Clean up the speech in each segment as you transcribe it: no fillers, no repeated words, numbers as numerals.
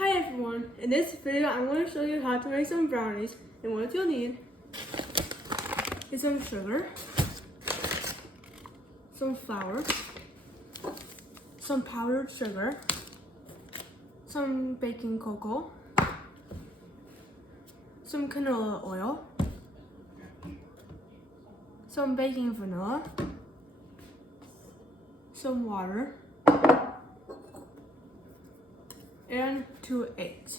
Hi everyone, in this video I'm going to show you how to make some brownies, and what you'll need is some sugar, some flour, some powdered sugar, some baking cocoa, some canola oil, some baking vanilla, some water, and 2 eggs.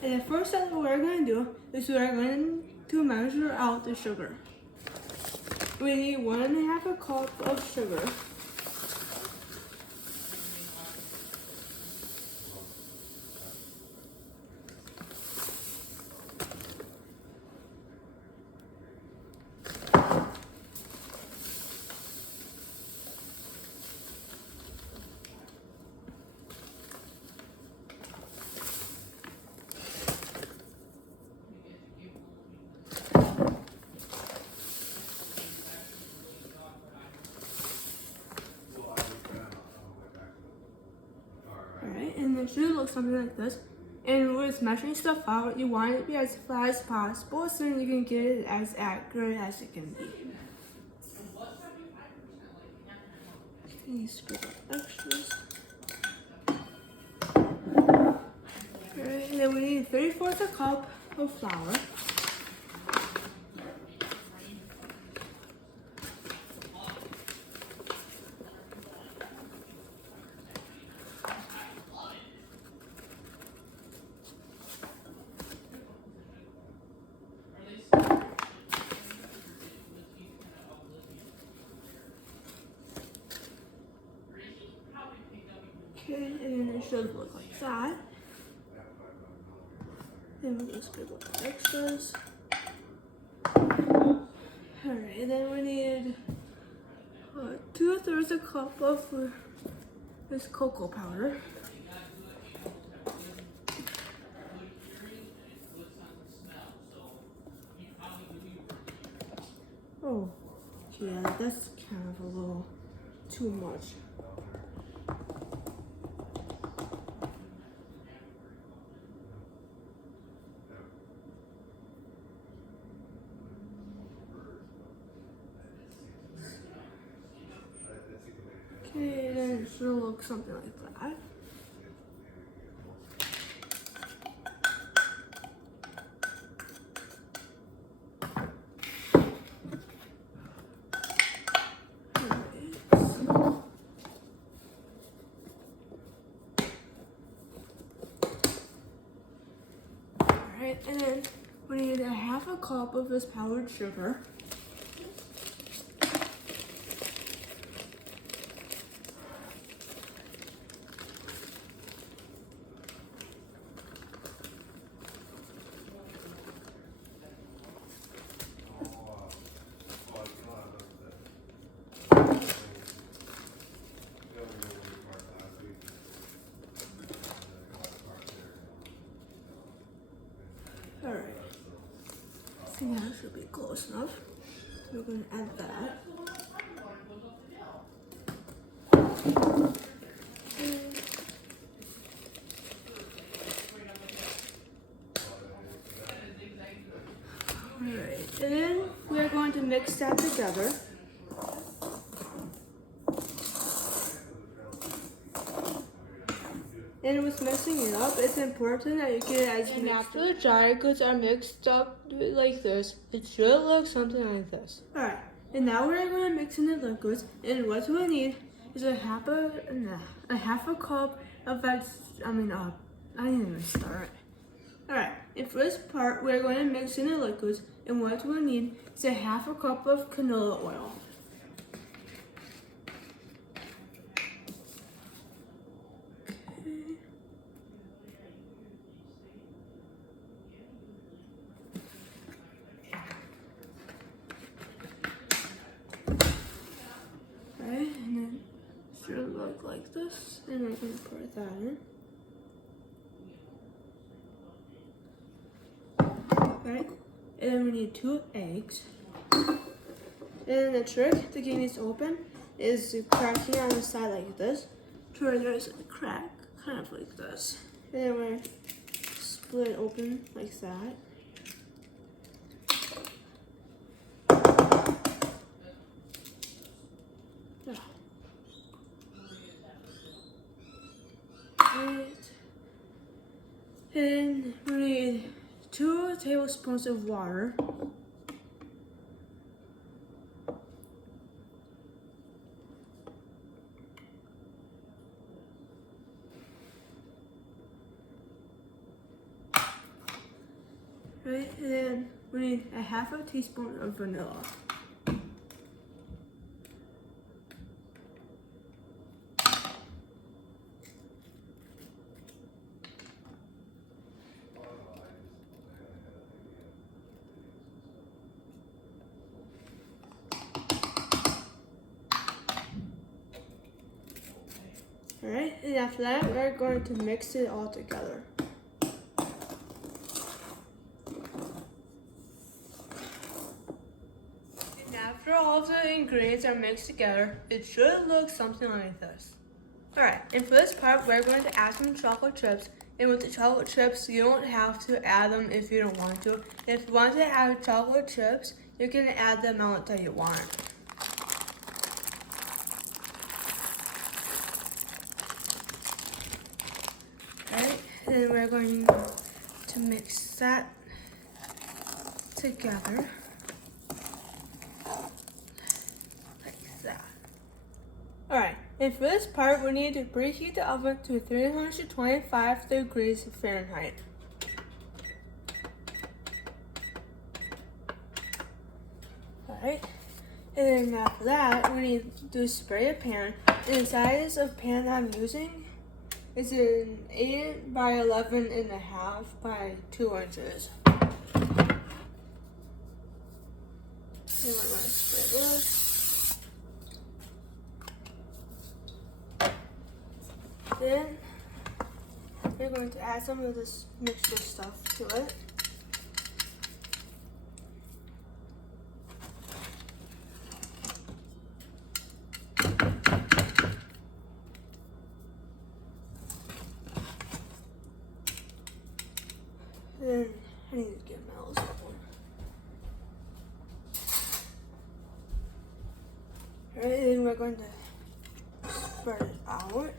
And the first step we're going to do is we're going to measure out the sugar. We need 1.5 cup of sugar. Alright, and it should look something like this. And with measuring stuff out, you want it to be as flat as possible so you can get it as accurate as it can be. Can you screw up extras? Alright, and then we need 3/4 cup of flour. Okay, and then it should look like that. Then we'll just grab up the extras. Alright, and then we need 2/3 cup of this cocoa powder. Oh, yeah, that's kind of a little too much. Okay, then it should look something like that. Alright, and then we need 1/2 cup of this powdered sugar. Alright, I think that should be close enough. We're going to add that. Alright, and then we're going to mix that together. And with mixing it up, it's important that you get it as mixed. And after the dry goods are mixed up like this, it should look something like this. Alright, and now we're going to mix in the liquids, and what we need is 1/2 cup of I didn't even start. Alright, and for this part, we're going to mix in the liquids, and what we need is 1/2 cup of canola oil. And then it should look like this, and I'm going to pour that in. Right, and then we need 2 eggs. And then the trick to getting this open is cracking on the side like this, to where there's a crack, kind of like this. And then we're going to split it open like that. And we need 2 tablespoons of water. Right, and then we need a half a teaspoon of vanilla. Alright, and after that, we're going to mix it all together. And after all the ingredients are mixed together, it should look something like this. Alright, and for this part, we're going to add some chocolate chips. And with the chocolate chips, you don't have to add them if you don't want to. If you want to add chocolate chips, you can add the amount that you want. Then we're going to mix that together like that. Alright, and for this part, we need to preheat the oven to 325 degrees Fahrenheit. Alright, and then after that, we need to spray a pan. And the size of pan I'm using is an 8 by 11.5 by 2 inches. And we're going to spray this. Then we're going to add some of this mixture stuff to it. Then I need to get my little spoon. Alright, then we're going to spread it out.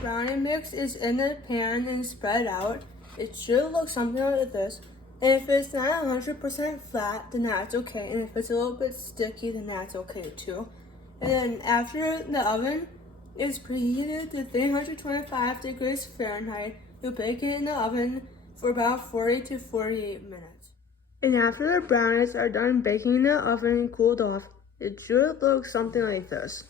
Brownie mix is in the pan and spread out. It should look something like this. And if it's not 100% flat, then that's okay. And if it's a little bit sticky, then that's okay too. And then after the oven is preheated to 325 degrees Fahrenheit, you'll bake it in the oven for about 40 to 48 minutes. And after the brownies are done baking in the oven and cooled off, it should look something like this.